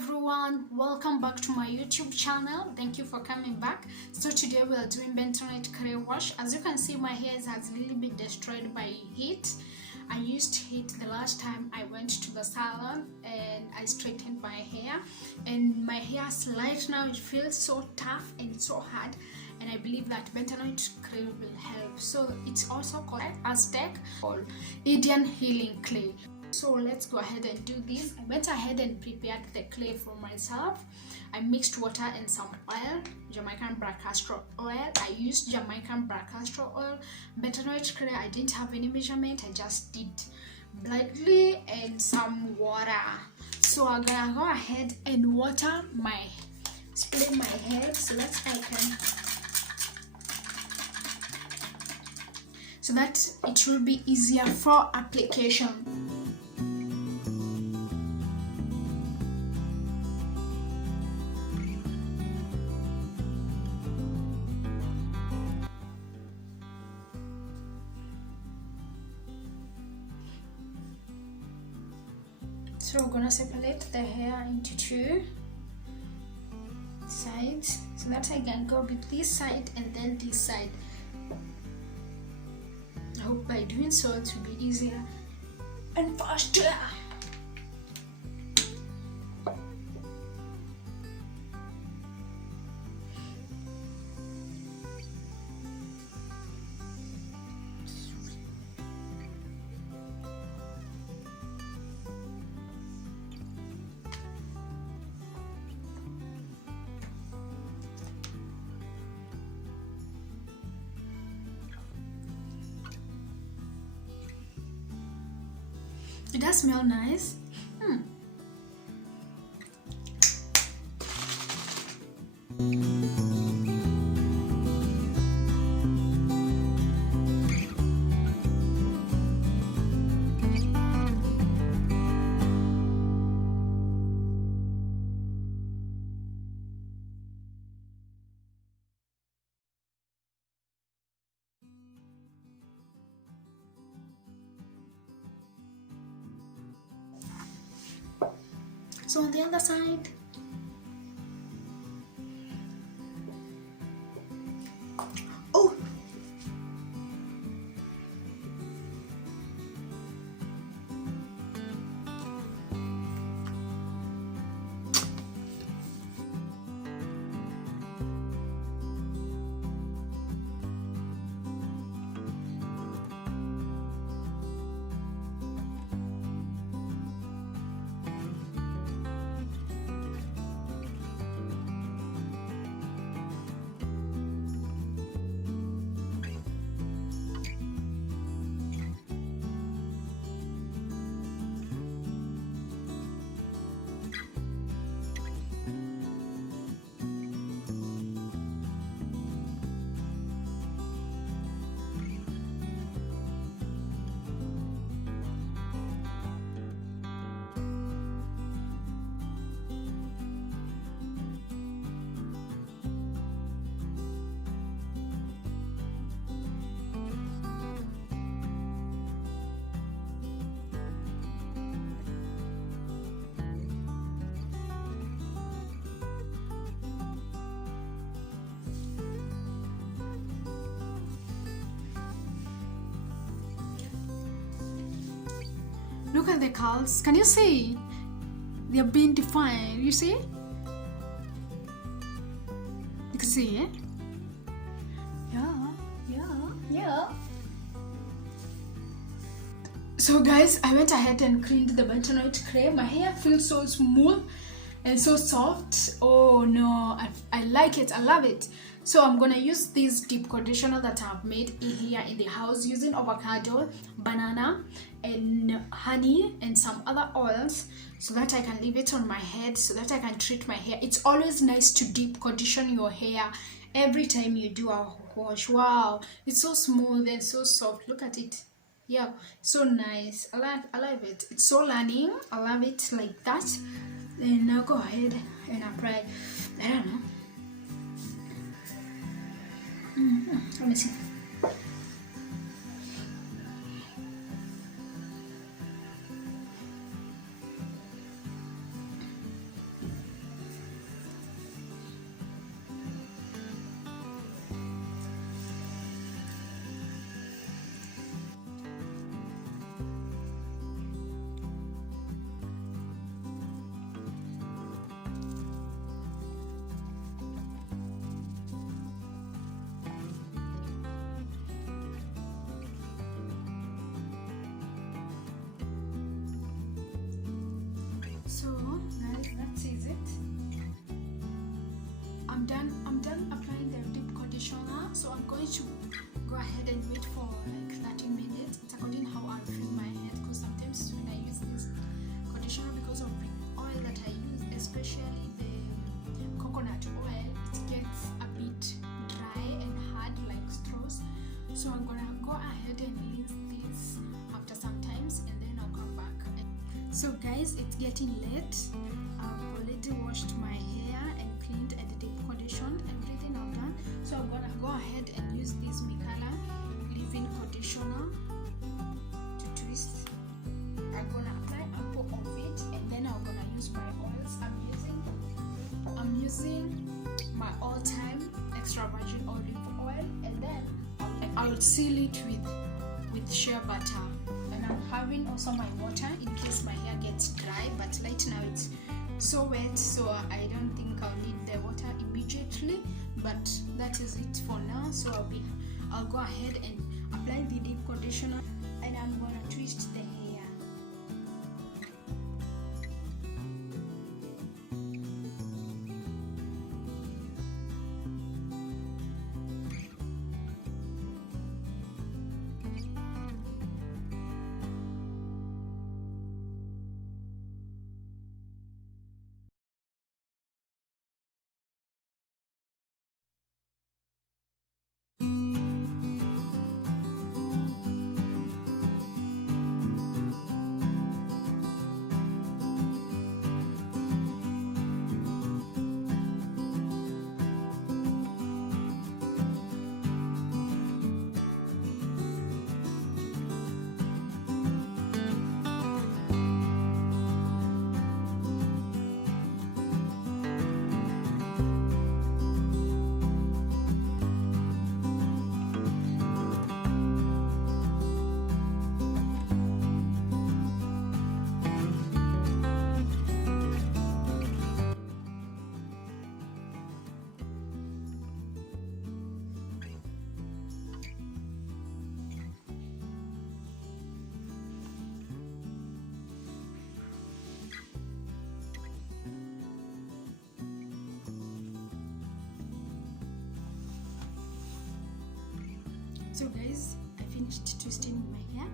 everyone, welcome back to my YouTube channel. Thank you for coming back. So today we are doing Bentonite CLAY wash. As you can see, my hair has really been destroyed by heat. I used heat the last time I went to the salon and I straightened my hair, and my hair is light now. It feels so tough and so hard, and I believe that Bentonite CLAY will help. So it's also called Aztec Indian healing clay. So let's go ahead and do this. I went ahead and prepared the clay for myself. I mixed water and some oil, Jamaican black castor oil. I used Jamaican black castor oil. Bentonite clay, I didn't have any measurement. I just did blindly, and some water. So I'm gonna go ahead and spray my hair so that it will be easier for application. So we're gonna separate the hair into two sides so that I can go with this side and then this side. I hope by doing so it will be easier and faster. It does smell nice. So on the other side, oh, look at the curls. Can you see? They are being defined. You see? You can see it. Yeah. So guys, I went ahead and cleaned the Bentonite clay. My hair feels so smooth and so soft. Oh no, I like it. I love it. So I'm gonna use this deep conditioner that I've made here in the house using avocado, banana, and honey and some other oils, so that I can leave it on my head so that I can treat my hair. It's always nice to deep condition your hair every time you do a wash. Wow, it's so smooth and so soft. Look at it. Yeah, so nice. I love it. It's so learning. I love it like that. And now go ahead and apply. I don't know. Let me see. So guys, that is it. I'm done applying the deep conditioner, so I'm going to go ahead and wait for like 30 minutes. It's according how I feel my head, because sometimes when I use this conditioner, because of the oil that I use, especially the coconut oil, it gets a bit dry and hard like straws. So I'm gonna go ahead and rinse this after some times, and then I'll come back. So guys, it's getting late. I've already washed my hair and cleaned and deep conditioned, everything I've done. So I'm gonna go ahead and use this Mikala leave-in conditioner to twist. I'm gonna apply ample of it, and then I'm gonna use my oils. I'm using my all-time extra virgin olive oil, and then I'll seal it with shea butter. And I'm having also my water in case my hair gets dry, but right now it's so wet, so I don't think I'll need the water immediately, but that is it for now. So I'll go ahead and apply the deep conditioner, and I'm gonna twist the hair. So guys, I finished twisting my hair,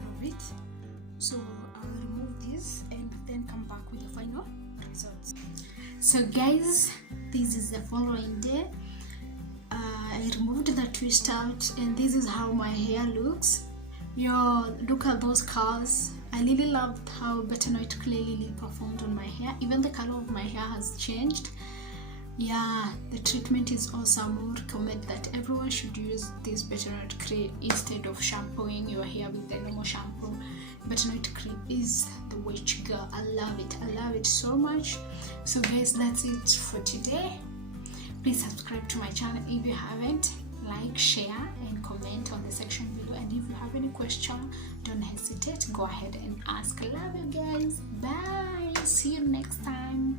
all of it. So I'll remove this and then come back with the final results. So guys, this is the following day. I removed the twist out, and this is how my hair looks. Look at those curls. I really loved how Bentonite CLAY really performed on my hair. Even the color of my hair has changed. Yeah, the treatment is awesome. I would recommend that everyone should use this Bentonite CLAY instead of shampooing your hair with the normal shampoo. Bentonite CLAY is the way to go. I love it so much. So guys, that's it for today. Please subscribe to my channel if you haven't. Like, share and comment on the section below, and if you have any question, don't hesitate, go ahead and ask. Love you guys. Bye. See you next time.